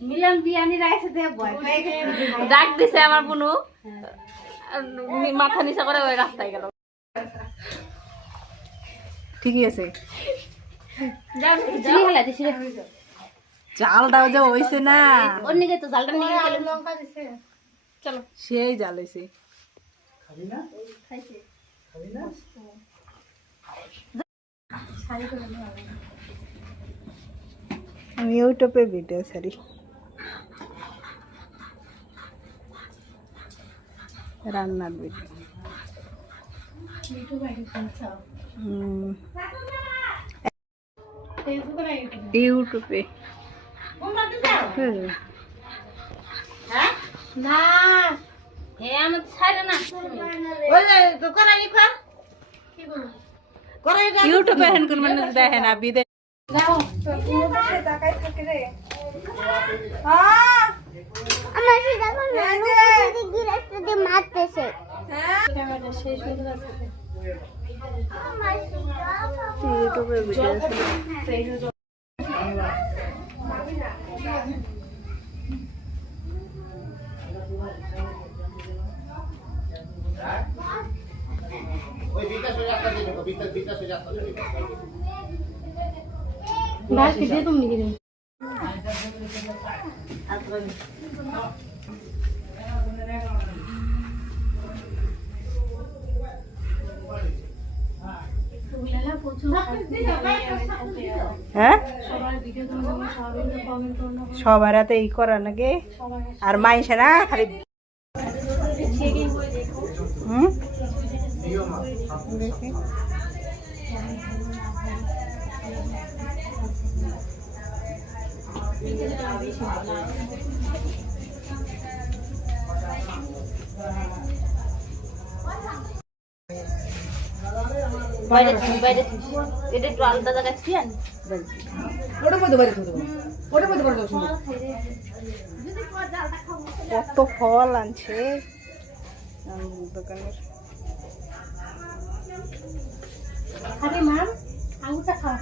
মিলন বিয়ানি রাইছে দে ভয় পেয়ে ডাক দিছে আমার বুনু মাথা নিচা করে ওই রাস্তায় গেল ঠিকই আছে চিনি হলা দিছি রে চালটাও যে হইছে না অন্যকে তো জালটা নিয়ে গেল লঙ্কা দিছে চলো সেই জাল হইছে খাবি না খাইছে খাবি না আমি ইউটিউবে ভিডিও ছাড়ি রান্নার ভিডিও ইউটিউবে না হে আমার ছাড়ে না ওই তো করাই খা কি বলো ইউটিউবে হেন কোন মানুষ দেখে না বিদে যাও আমার সেটা গিরাস্তে মারতেছে ক্যামেরা শেষ হয়ে গেছে ইউটিউবে ভিডিও ওই বিকাশ হয়ে রাস্তা দিয়ে ঢোকো বিকাশ হয়ে রাস্তা দিয়ে ডাল কি দিয়ে তুমি নিয়ে হ্যাঁ সবার ভিডিও তুমি সবাই কমেন্ট করো সবার হাতে ই করা নাকি আর মাইসে না খালি হুম দেখি বাইরে এটা একটু আলাদা জায়গায় ছিলেন কত ফল আনছে দোকানের আরে মা আঙুরটা খাও